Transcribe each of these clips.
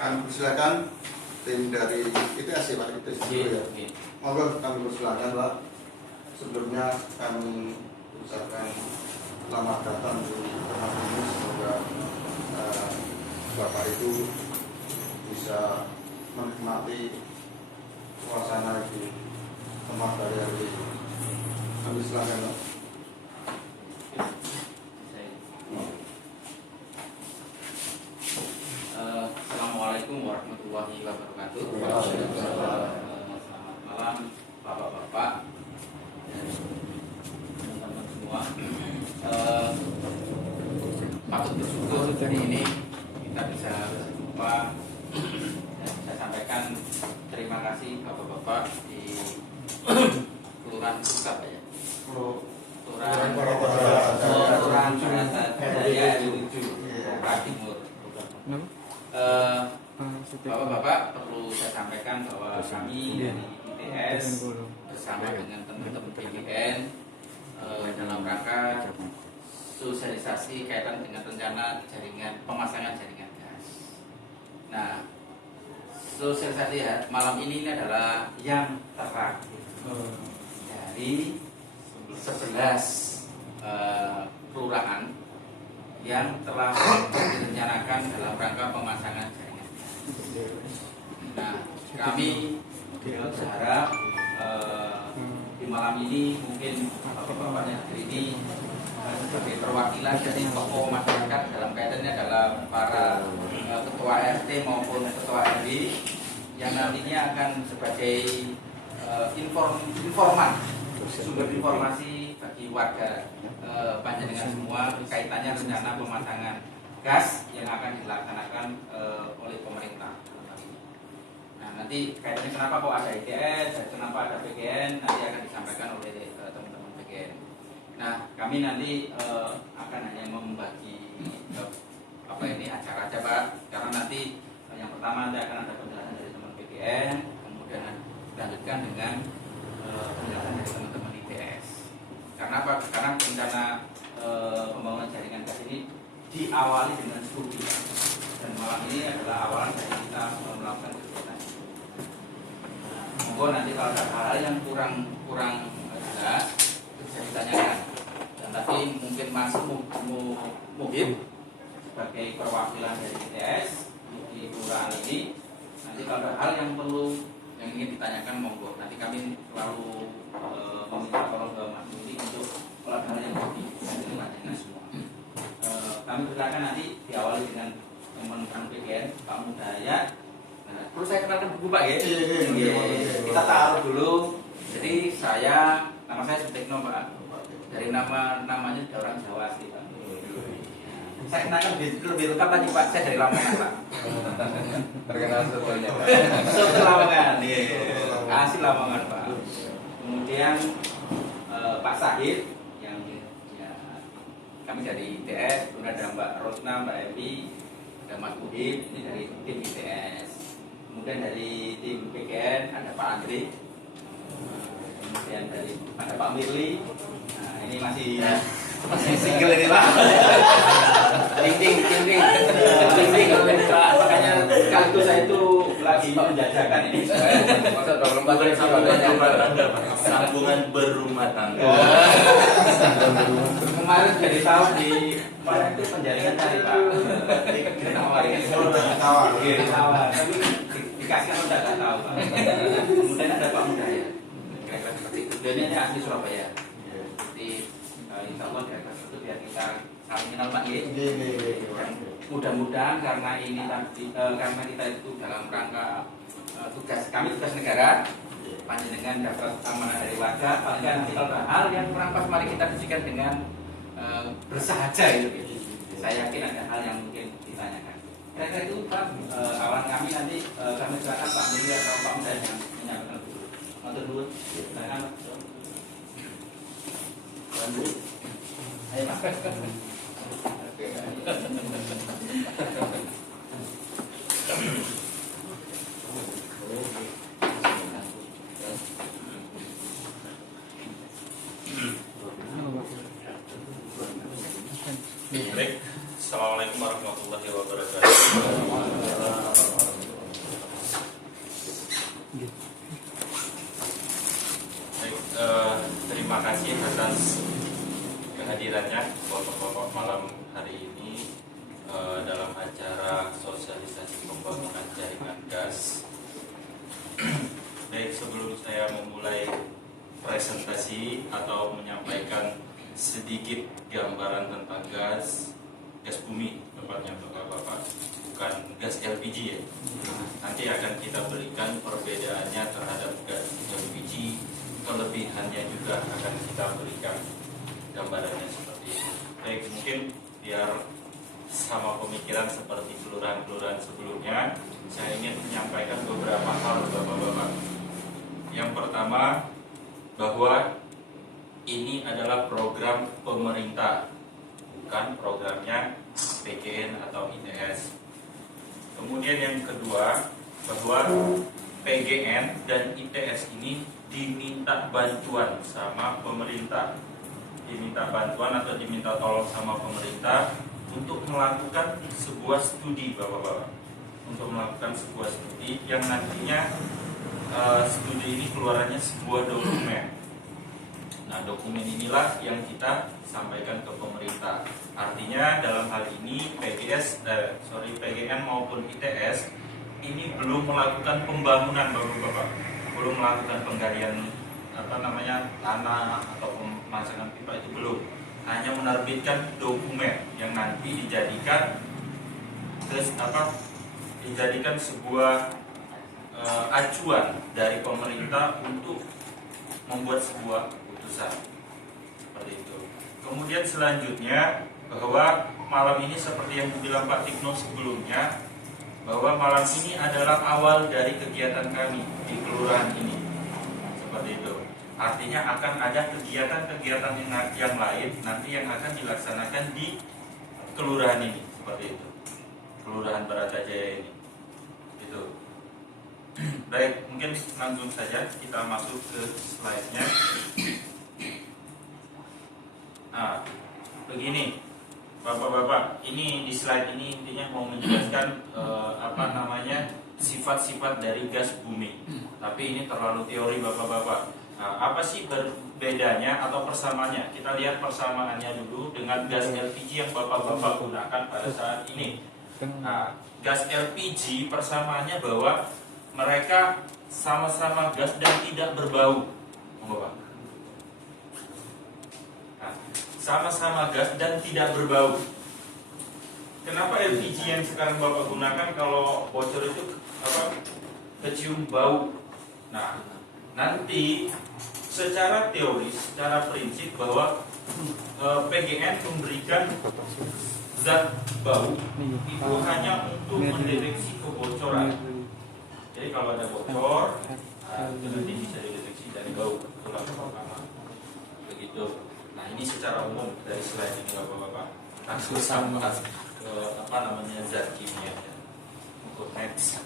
kami persilakan tim dari ITS ya Pak, ITS ya. Monggo kami persilakan Pak. Sebelumnya kami ucapkan selamat datang di tempat ini. Semoga Bapak itu bisa menikmati suasana di tempat dari hari ini. Kami silakan Pak. Assalamualaikum warahmatullahi wabarakatuh. Selamat malam Bapak-bapak dan teman-teman semua. Patut bersyukur hari ini kita bisa berjumpa dan saya sampaikan terima kasih Bapak-bapak di Kelurahan Pusat ya. Kelurahan Jaya Timur. Bapak-bapak perlu saya sampaikan bahwa kami dari ITS bersama dengan teman-teman PGN dalam rangka sosialisasi kaitan dengan rencana jaringan pemasangan jaringan gas. Nah, sosialisasi malam ini adalah yang terakhir dari 11 kelurahan yang telah direncanakan dalam rangka pemasangan jaringan. Nah, kami berharap di malam ini mungkin bapak-bapak yang hadir ini sebagai perwakilan dari tokoh masyarakat dalam kaitannya dalam para ketua RT maupun ketua RW yang nantinya akan sebagai informan sumber informasi bagi warga panjenengan semua kaitannya rencana pemasangan gas yang akan dilaksanakan oleh pemerintah. Nah, nanti kaitannya kenapa kok ada ITS, kenapa ada PGN, nanti akan disampaikan oleh teman-teman PGN. Nah, kami nanti akan hanya membagi acara aja Pak, karena nanti yang pertama nanti akan ada penjelasan dari teman PGN, kemudian dilanjutkan dengan penjelasan dari teman-teman ITS. Karena apa? Karena rencana pembangunan jaringan gas ini diawali dengan studi dan malam ini adalah awalan dari kita melakukan kegiatan. Monggo nanti kalau ada hal yang kurang jelas bisa ditanyakan. Dan tadi mungkin Mas Muhib sebagai perwakilan dari ITS di kelurahan ini, nanti kalau ada hal yang ingin ditanyakan monggo. Nanti kami selalu meminta tolong ke Mas Muhib untuk pelaksanaan yang lebih dengan semua. Kami persilakan nanti diawali dengan teman-teman PGN, Pak Mudaya. Nah, perlu saya kenalkan buku Pak ya? Kita taruh dulu. Jadi nama saya Sutekno Pak. Dari namanya orang Jawa sih Pak. Saya kenalkan lebih lengkap lagi Pak. Saya dari Lamongan Pak. Terkenal sotonya Pak. Soto Lamongan, asli Lamongan Pak. Kemudian Pak Sahid yang kami dari ITS, kemudian ada Mbak Rosna, Mbak Evi, ada Mas Muhib, ini dari tim ITS. Kemudian dari tim PGN ada Pak Andri, kemudian ada Pak Mirli. Nah, ini masih single ini Pak. Ding. Makanya kali itu saya itu lagi menjajakan ini. Sambungan berumah tangga. Kemarin jadi tahu di mana itu penjaringan tadi Pak. Ditawar. Tapi dikasih kan udah nggak tahu Pak. Kemudian ada Pak Mudaya. Kira-kira seperti itu. Dia ini asli Surabaya. Jadi insya Allah kira-kira itu biar kita saling kenal Pak ya. Mudah-mudahan karena ini karena kita itu dalam rangka tugas negara, panjenengan dapat amanah dari warga. Paling nggak nanti kalau ada hal yang kurang pas, mari kita diskusikan dengan bersahaja gitu. Saya yakin ada hal yang mungkin ditanyakan. Kira-kira itu Pak, kawan kami nanti kami silakan Pak Mili atau Pak Muda yang menyampaikan dulu. Untuk dulu, silakan. Ayo Pak. Baik, Assalamualaikum warahmatullahi wabarakatuh. acara sosialisasi pembangunan jaringan gas. Baik, sebelum saya memulai presentasi atau menyampaikan sedikit gambaran tentang gas bumi, tepatnya Bapak-bapak, bukan gas LPG ya. Nanti akan kita berikan perbedaannya terhadap gas LPG, kelebihannya juga akan kita berikan gambarannya seperti itu. Baik, mungkin biar sama pemikiran seperti kelurahan-kelurahan sebelumnya, saya ingin menyampaikan beberapa hal Bapak-bapak. Yang pertama, bahwa ini adalah program pemerintah, bukan programnya PGN atau ITS. Kemudian yang kedua, bahwa PGN dan ITS ini diminta bantuan sama pemerintah, diminta bantuan atau diminta tolong sama pemerintah untuk melakukan sebuah studi, Bapak-bapak, untuk melakukan sebuah studi yang nantinya studi ini keluarannya sebuah dokumen. Nah, dokumen inilah yang kita sampaikan ke pemerintah. Artinya dalam hal ini PGN maupun ITS ini belum melakukan pembangunan, Bapak-bapak, belum melakukan penggalian tanah atau pemasangan pipa, itu belum. Hanya menerbitkan dokumen yang nanti dijadikan sebuah acuan dari pemerintah untuk membuat sebuah keputusan seperti itu. Kemudian selanjutnya, bahwa malam ini seperti yang dibilang Pak Tikno sebelumnya, bahwa malam ini adalah awal dari kegiatan kami di kelurahan ini, seperti itu. Artinya akan ada kegiatan-kegiatan yang lain nanti yang akan dilaksanakan di kelurahan ini, seperti itu, Kelurahan Baratajaya ini. Itu. Baik, mungkin langsung saja kita masuk ke slide-nya. Nah, begini Bapak-bapak, ini di slide ini intinya mau menjelaskan sifat-sifat dari gas bumi. Tapi ini terlalu teori, Bapak-bapak. Nah, apa sih berbedanya atau persamaannya? Kita lihat persamaannya dulu dengan gas LPG yang Bapak-bapak gunakan pada saat ini. Nah, gas LPG persamaannya bahwa mereka sama-sama gas dan tidak berbau, Bapak. Nah, sama-sama gas dan tidak berbau. Kenapa LPG yang sekarang Bapak gunakan kalau bocor itu kecium bau? Nah, nanti secara teoris, secara prinsip bahwa PGN memberikan zat bau itu hanya untuk mendeteksi kebocoran. Jadi kalau ada bocor, itu nanti bisa dideteksi dari bau. Itulah pertama. Begitu. Nah, ini secara umum dari slide ini, Bapak-bapak. Langsung sama ke zat kimia untuk next.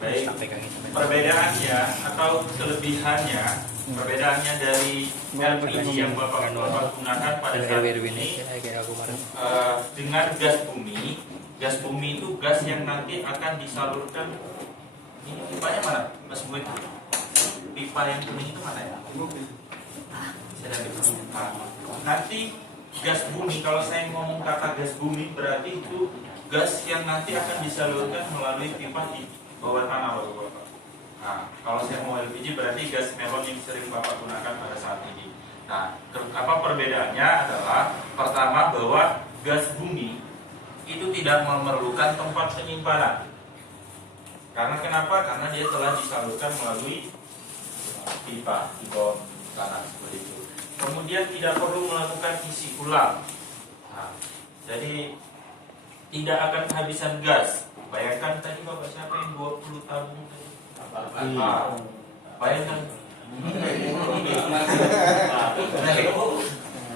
Baik, perbedaannya atau kelebihannya, perbedaannya dari LPG yang Bapak-bapak gunakan pada saat ini dengan gas bumi. Gas bumi itu gas yang nanti akan disalurkan. Ini pipanya mana, Mas Buet? Pipa yang kuning itu mana ya? Nanti gas bumi, kalau saya ngomong kata gas bumi, berarti itu gas yang nanti akan disalurkan melalui pipa di bawah tanah, Bapak-bapak. Nah, kalau saya mau LPG berarti gas melon yang sering Bapak gunakan pada saat ini. Nah, apa perbedaannya adalah pertama bahwa gas bumi itu tidak memerlukan tempat penyimpanan. Karena kenapa? Karena dia telah disalurkan melalui pipa di bawah tanah seperti itu. Kemudian tidak perlu melakukan isi ulang. Nah, jadi tidak akan kehabisan gas. Bayangkan tadi Bapak siapa yang 20 tabung tadi? Bayangkan.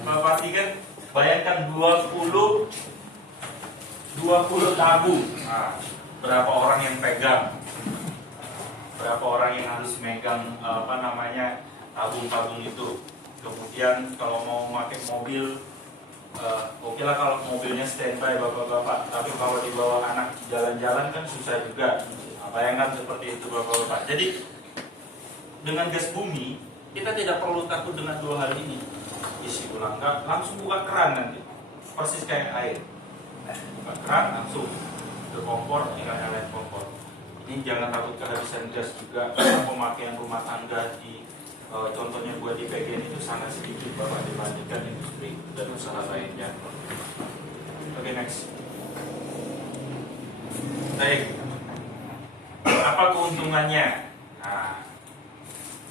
Bapak kan bayangkan 20 tabung. Nah, berapa orang yang pegang? Berapa orang yang harus megang tabung-tabung itu? Kemudian kalau mau pakai mobil, oke lah kalau mobilnya standby Bapak-bapak. Tapi kalau dibawa anak jalan-jalan kan susah juga. Bayangkan seperti itu Bapak-bapak. Jadi dengan gas bumi kita tidak perlu takut dengan dua hal ini. Isi ulang, langsung buka keran nanti, persis kayak air. buka keran langsung ke kompor, nyalain kompor. Ini jangan takut kehabisan gas juga, karena pemakaian rumah tangga di contohnya buat di bagian itu sangat sedikit Bapak dibandingkan industri dan usaha lainnya. Oke, next. Baik, apa keuntungannya? Nah,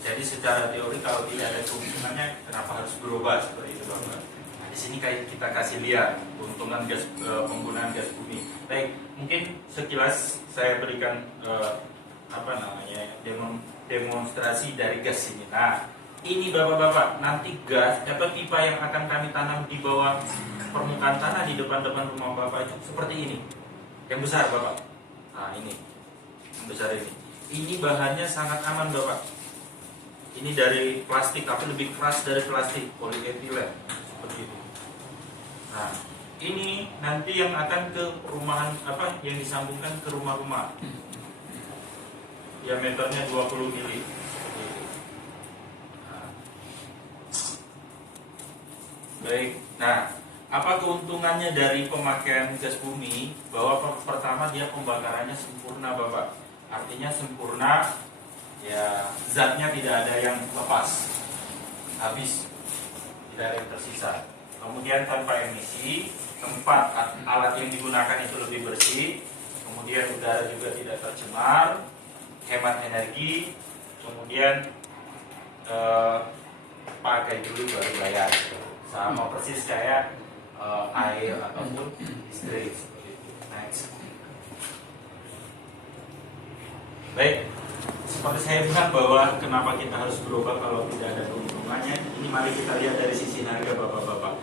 jadi secara teori kalau tidak ada keuntungannya, kenapa harus berubah seperti itu Bapak? Nah, di sini kita kasih lihat keuntungan gas penggunaan gas bumi. Baik, mungkin sekilas saya berikan demonstrasi dari gas ini. Nah, ini bapak-bapak, nanti gas atau pipa yang akan kami tanam di bawah permukaan tanah di depan-depan rumah bapak itu seperti ini. Yang besar bapak. Nah, ini yang besar ini. Ini bahannya sangat aman bapak. Ini dari plastik, tapi lebih keras dari plastik, polietilen seperti itu. Nah, ini nanti yang akan ke rumahan yang disambungkan ke rumah-rumah. Diameternya 20 mili. Nah. Baik. Nah, apa keuntungannya dari pemakaian gas bumi? Bahwa pertama dia pembakarannya sempurna, Bapak. Artinya sempurna, ya zatnya tidak ada yang lepas, habis, tidak ada yang tersisa. Kemudian tanpa emisi, tempat alat yang digunakan itu lebih bersih. Kemudian udara juga tidak tercemar, hemat energi. Kemudian pakai dulu baru bayar, sama persis kayak air ataupun listrik. Next. Baik, seperti saya bilang bahwa kenapa kita harus berubah kalau tidak ada keuntungannya. Ini mari kita lihat dari sisi harga bapak-bapak.